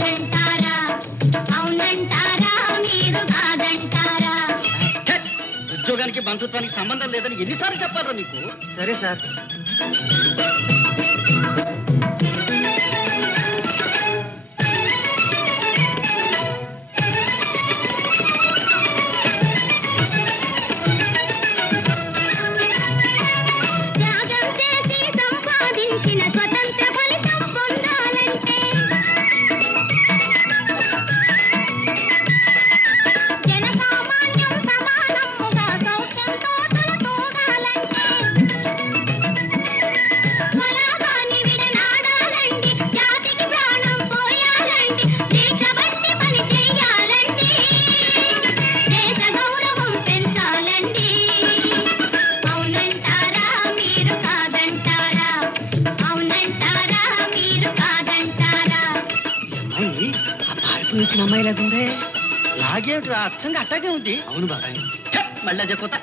కాదంటారా? అవునంటారా మీరు కాదంటారా? ఉద్యోగానికి బంధుత్వానికి సంబంధం లేదని ఎన్నిసార్లు చెప్పారా నీకు? సరే సార్. త్యాగం చేసి సంపాదించిన స్వతంత్ర ఫలితం పొందాలంటే జనసామాన్యం సమానముగా సౌఖ్యంతో తూగాలంటే స్వలాభాన్ని విడనాడాలండి, జాతికి ప్రాణం పోయాలండి, దీక్ష బట్టి పని చెయ్యాలండి, దేశ గౌరవం పెంచాలండి. అవునంటారా మీరు కాదంటారా? అవునంటారా మీరు కాదంటారా? అమ్మాయి ఆ పార్పు నుంచి అమ్మాయి లేకుండే లాగేమిట్రా? అచ్చంగా అట్టాగే ఉంది. అవును బాబాయ్. మళ్ళా చెప్పుతా.